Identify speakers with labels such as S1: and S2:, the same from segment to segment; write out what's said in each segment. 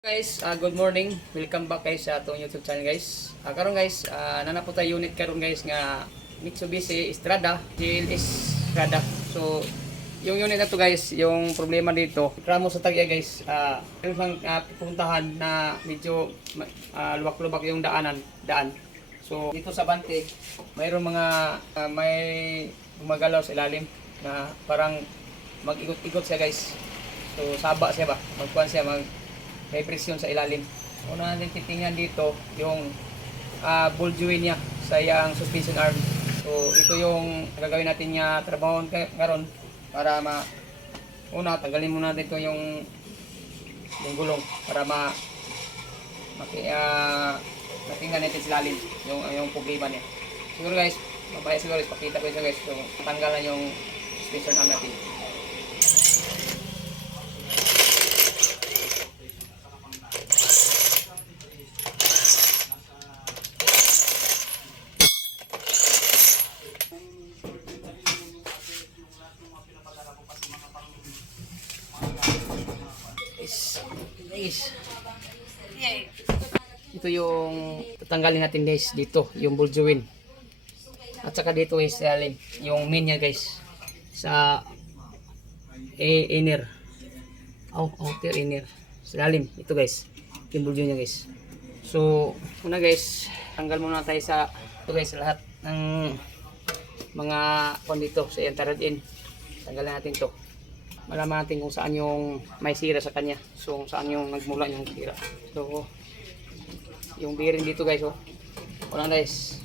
S1: Guys, ah, good morning. Welcome back guys sa atong YouTube channel guys. Ah, karon guys, uh, nana po tayo unit karon guys nga Mitsubishi Strada, GLS Strada. So, yung unit na to guys, yung problema dito, kramo sa tagya guys, ah uh, mang ah, pupuntahan na medyo ah, luwak-luwak yung daanan, daan. So, dito sa Bante, mayroong mga ah, may gumagalaw sa ilalim na parang mag-ikot-ikot siya guys. So, saba siya ba? Magkuhan siya, mag may presyon sa ilalim. Una natin titingnan dito yung uh, ball joint niya sa iyang suspension arm. So ito yung gagawin natin niya trabaho ngayon para ma una tanggalin muna natin ito yung yung gulong para ma maki uh, natin sa ilalim yung yung problema niya. Siguro guys, mabaya siguro guys, pakita ko siya guys yung tanggalan yung suspension arm natin. Guys, guys. Ito yung tatanggalin natin guys dito, yung ball joint. At saka dito is ilalim, yung main niya guys. Sa e inner. Oh, outer inner. Sa ito guys. Yung ball joint niya guys. So, una guys, tanggal muna tayo sa ito guys, lahat ng mga kon dito sa entered in. Tanggalin natin to malaman natin kung saan yung may sira sa kanya. So, kung saan yung nagmula yung sira. So, yung bearing dito guys, oh. Wala guys.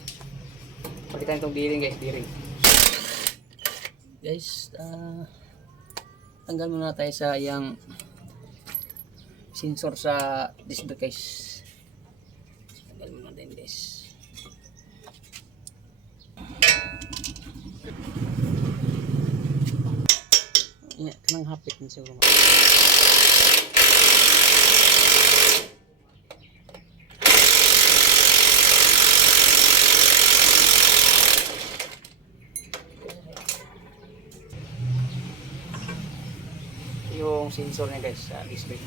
S1: Palitan itong bearing guys, bearing. Guys, ah, tanggal muna tayo sa yung sensor sa disc brake guys. Tanggal muna din guys. Iya, kanang hapit na siguro. Yung sensor niya guys sa display.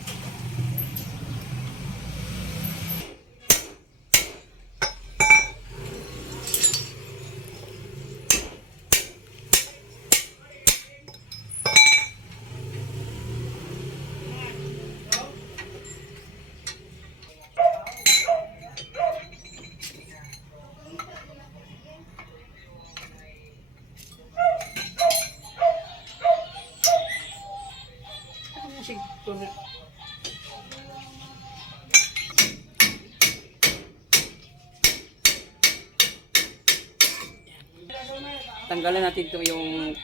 S1: Tanggalan natin to yung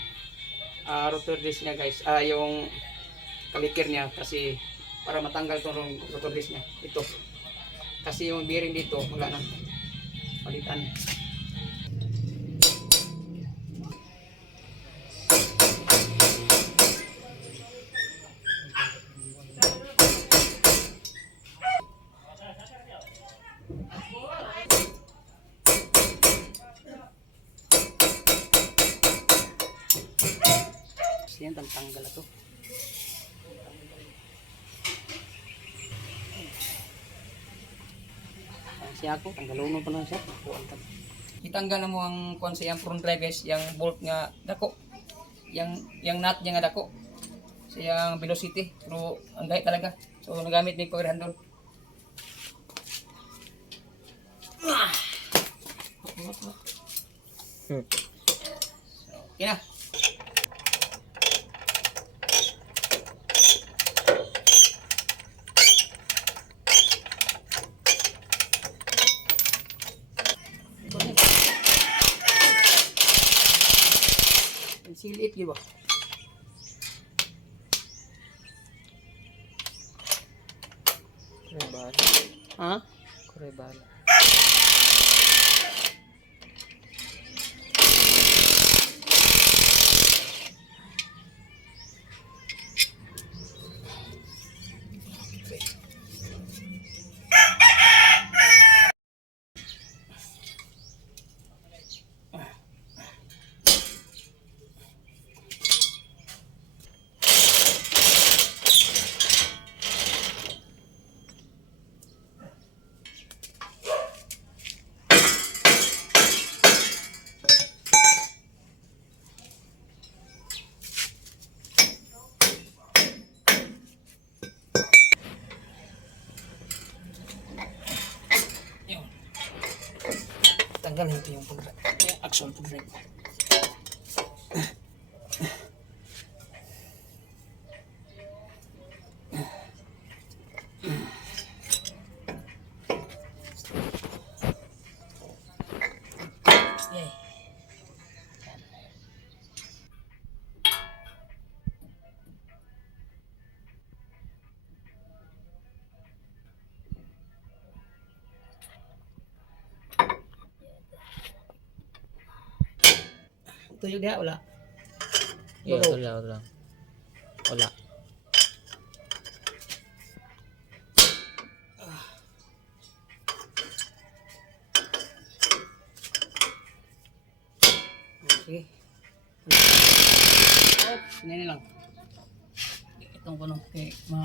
S1: ah, rotor disc niya guys. Ah, yung kalikir niya kasi para matanggal tong rotor disc niya. Ito. Kasi yung bearing dito wala na. Palitan. Yan, tanggal na to. Siya ako, tanggalon pa lang siya. Itanggal mo ang kuan sa iyang front drive guys, yung bolt nga dako. Yang yang nut niya nga dako. Sa iyang velocity, pero ang gayet talaga. So nagamit ni power handle. Ah! So, okay na. Silit di ba?
S2: Kurebala.
S1: Ha?
S2: Kurebala.
S1: Tanggal ito yung pag yung actual pag Tuyog diha wala.
S2: Ito lang, ito lang. Wala.
S1: Okay. Oh, sinini lang. Itong kuno kay mga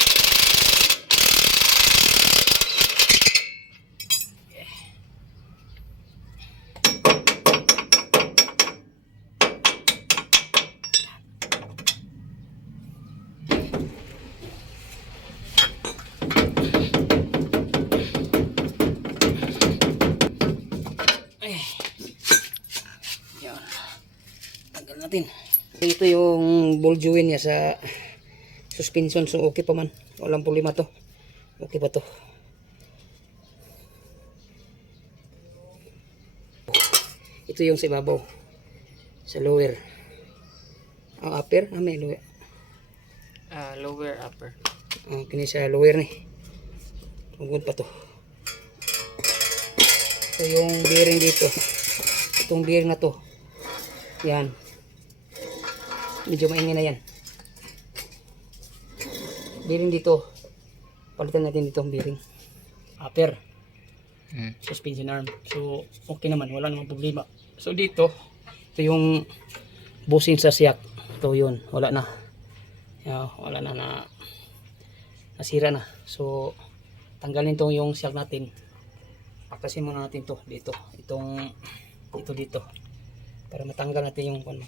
S1: Ay. Yan. Tanggal Ito yung ball joint niya sa suspension. So okay pa man. Walang problema to. Okay pa to. Ito yung sa ibabaw. Sa lower. Ang upper. Ah, may lower.
S2: Ah, lower, upper.
S1: Oh, kini sa lower ni. Tungkol pa to. Ito yung bearing dito. Itong bearing na to. Yan. Medyo maingay na yan. Bearing dito. Palitan natin dito ang bearing. Upper.
S2: Hmm.
S1: Suspension arm. So, okay naman. Wala namang problema. So, dito. Ito yung bushing sa siyak. Ito yun. Wala na. Yeah, wala na na nasira na. So, tanggalin to yung siyak natin. Pakasin muna natin to dito. Itong ito dito. Para matanggal natin yung kung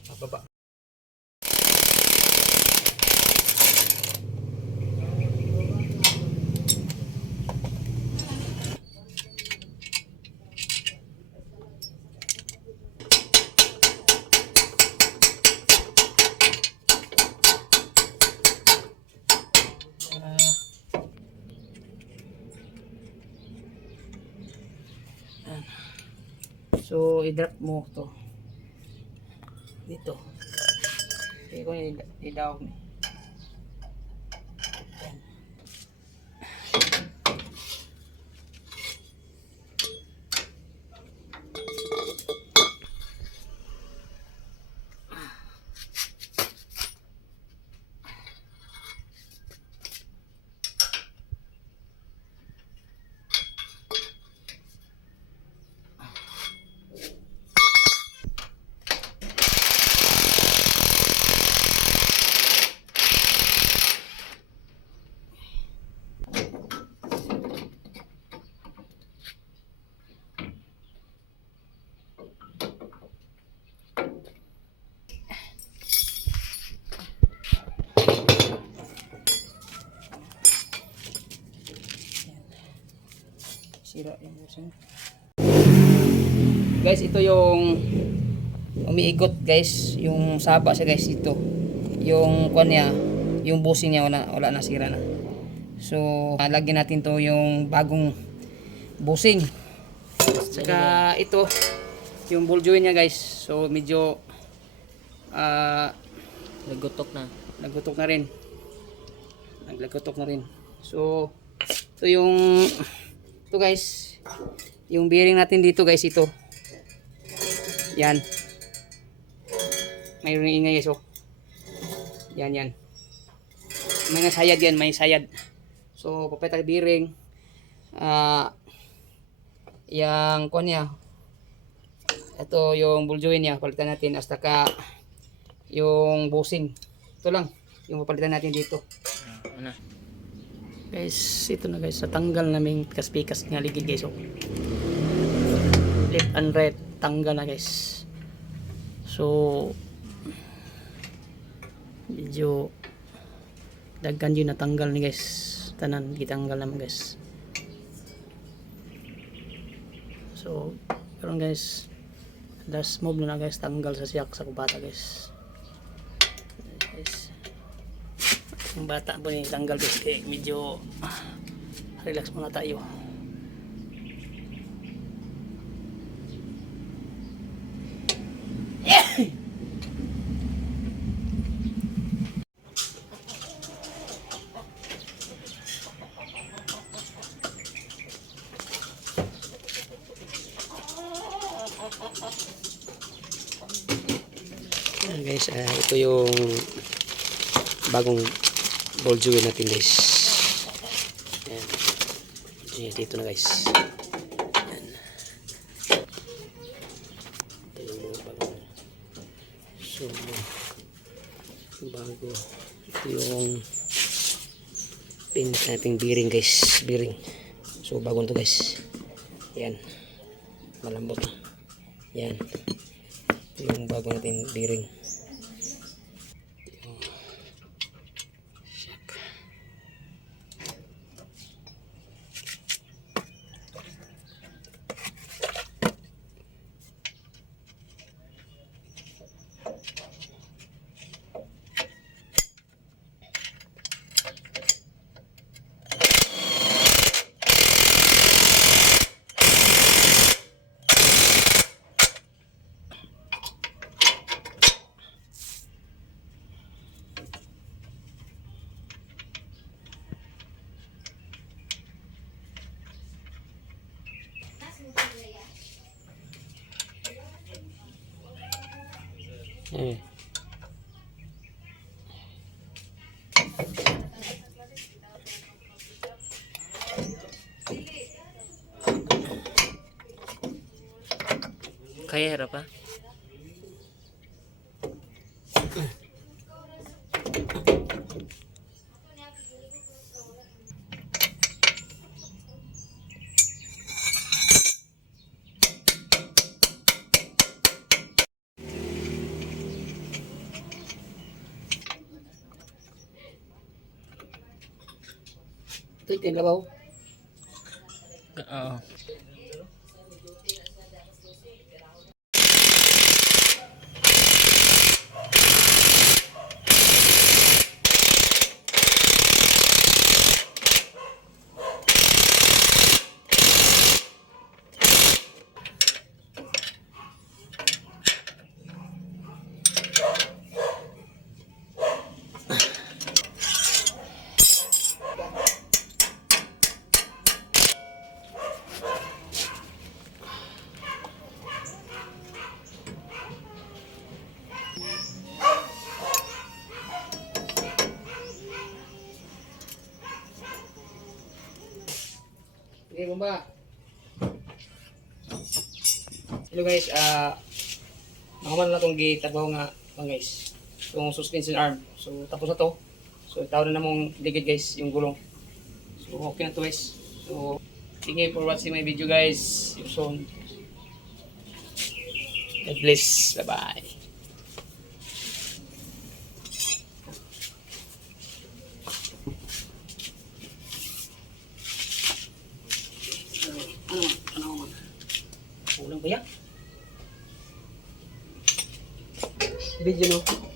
S1: So, i-drop mo to. Dito. Hindi ko i-dawag ni. Yan. Sira yung busing. Guys, ito yung umiikot guys. Yung saba siya guys ito. Yung kwan niya, yung busing niya wala, wala na sira na. So, lagyan natin to yung bagong busing. Saka ito, yung ball joint niya guys. So, medyo ah
S2: Nagutok na.
S1: naglutok na rin. Naglagutok na rin. So, ito yung ito guys, yung bearing natin dito guys ito. Yan. Mayroon ng ingay guys oh. Yan yan. May nasayad yan, may sayad. So, papatay bearing. Ah, yang kuan niya. Ito yung ball joint niya, palitan natin hasta ka yung busing. Ito lang, yung papalitan natin dito.
S2: Ah, ano?
S1: Guys, ito na guys, natanggal namin pikas-pikas nga ligid guys. Oh. Left and right, tanggal na guys. So, medyo daggan yun natanggal ni guys. Tanan, gitanggal naman guys. So, karon guys, last move na guys tanggal sa siyak sa kubata guys yung bata po ni tanggal guys eh, medyo ah, relax muna tayo. Guys, ah, ito yung bagong jewel natin guys. Ayan. Ayan, dito na guys. Ayan. Ito yung bago ito yung pin nating bearing guys bearing so bagong to guys yan malambot na yan ito yung bago natin bearing. Eh.
S2: Kaya harap ha?
S1: Ito yung tinlabaw. Sige, bumba. Hello guys, ah nakaman na itong gitabaw nga mga guys. Itong suspension arm. So tapos na to. So tawag na namong ligid guys yung gulong. So okay na to guys. So thank you for watching my video guys. See you soon. God bless. Bye-bye. 一楼。